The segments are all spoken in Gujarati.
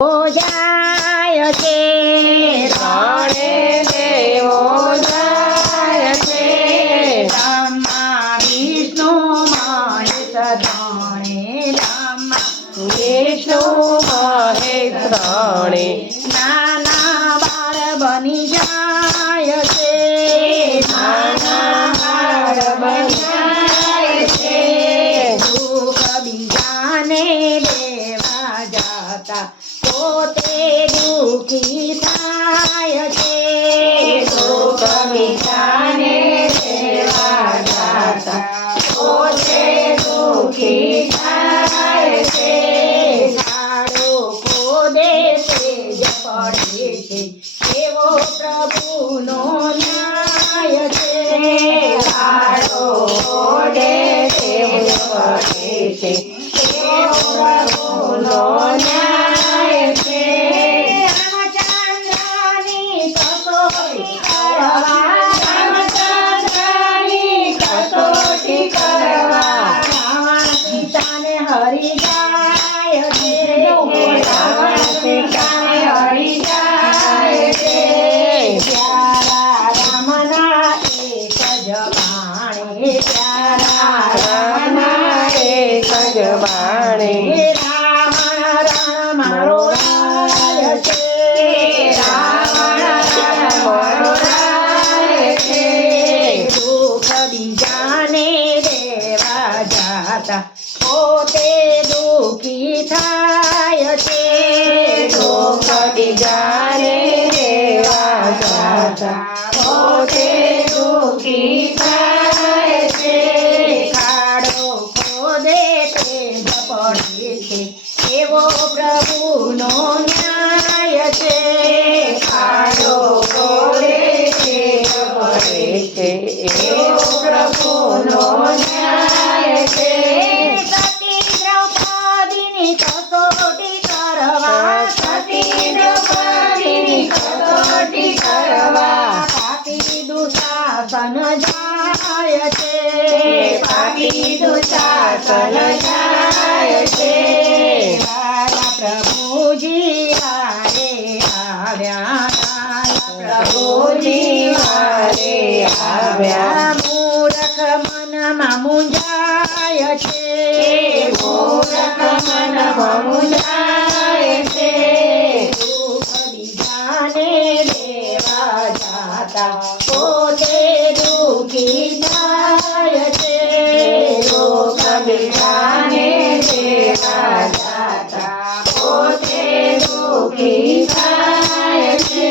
જાય છે ત્રણે દેવો જાય છે બ્રહ્મા વિષ્ણુ મહેશ ત્રણે વિષ્ણુ મહેશ ત્રણે નાના બાળ બની જાય છે નાના બાળ બની જાય છે દુઃખ બીજાને દેવા જતા પોતે દુઃખી થાય છે દુઃખ બીજાને દેવા જતા પોતે દુઃખી થાય છે ઝાડો ખોદે તેજ પડે છે એવો પ્રભુનો ન્યાય છે ઝાડો ખોદે તેજ પડે છે એવો પ્રભુનો ન્યાય છે રામચંદ્રની કસોટી કરવા રામચંદ્રની કસોટી કરવા રાવણ સીતાને હરી જાય છે રાવણ સીતાને હરી જાય છે પ્યારા રામના એક જ બાણે પ્યારા રામના એક જ બાણે રાવણ રણ મારો રાય છે રાવણ રણ મારો રાય છે દુઃખ બીજાને દેવા જાતા પોતે દુઃખી થાય છે દુઃખ બીજાને દેવા જતા પોતે દુઃખી થાય છે ખાડો ખોદે તેજ પડે છે એવો પ્રભુનો ન્યાય છે ખાડો ખોદે તેજ પડે છે એવો પ્રભુનો ન્યાય છે સતી દ્રૌપદીની કસોટી કરવા સતી દ્રૌપદીની કસોટી કરવા પાપી દુશાસન જાય છે પાપી દુશાસન જાય છે વાલા પ્રભુજી હારે આવ્યા પ્રભુજી મારે આવ્યા મૂરખ મનમાં મુંજાય છે મૂરખ મનમાં મુંજાય છે દુઃખ બીજાને દેવા જાતા પોતે દુઃખી થાય છે દુઃખ બીજાને દેવા જતા પોતે દુઃખી થાય છે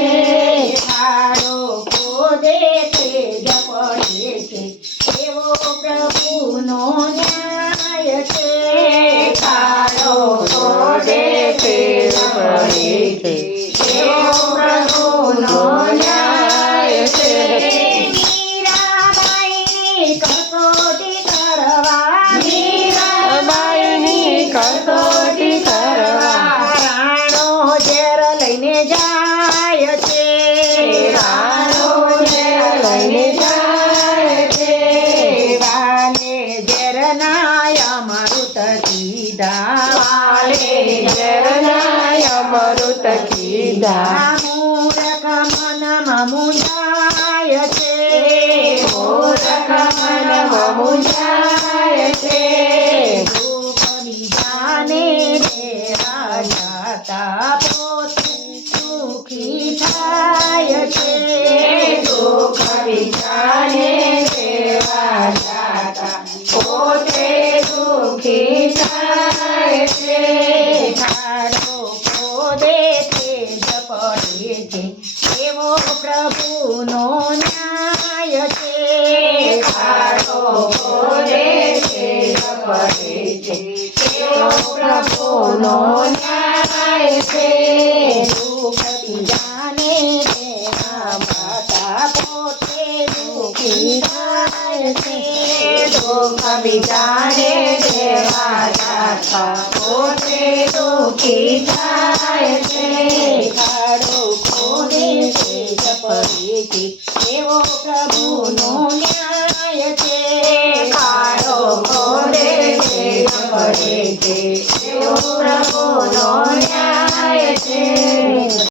ઝાડો ખોદે તેજ પડે છે એવો પ્રભુનો ન્યાય છે ખાડો ખોદે તેજ પડે છે એવો પ્રભુનો ન્યાય છે મીરાબાઈની કસોટી કરવા મીરાબાઈની કસોટી કરવા રાણો ઝેર લઈને જાય છે રાણો ઝેર લઈને જાય છે વાલે ઝેરના અમૃત કીધા વાલે ઝેરના અમૃત કીધા મૂરખ મનમાં મુંજાય છે મૂરખ મનમાં મુંજાય છે દુઃખ બીજાને દેવા જતા પોતે સુખી થાય છે દુઃખ બીજાને દેવા જતા પોતે દુઃખી થાય છે ઝાડો ખોદે તેજ પડે છે એવો પ્રભુનો ન્યાય છે ખાડો ખોદે તેજ પડે છે એવો પ્રભુનો ન્યાય છે દુઃખ બીજાને દેવા માતા પોતે દુઃખી થાય છે દુઃખ બીજાને દેવા જતા પોતે દુઃખી થાય છે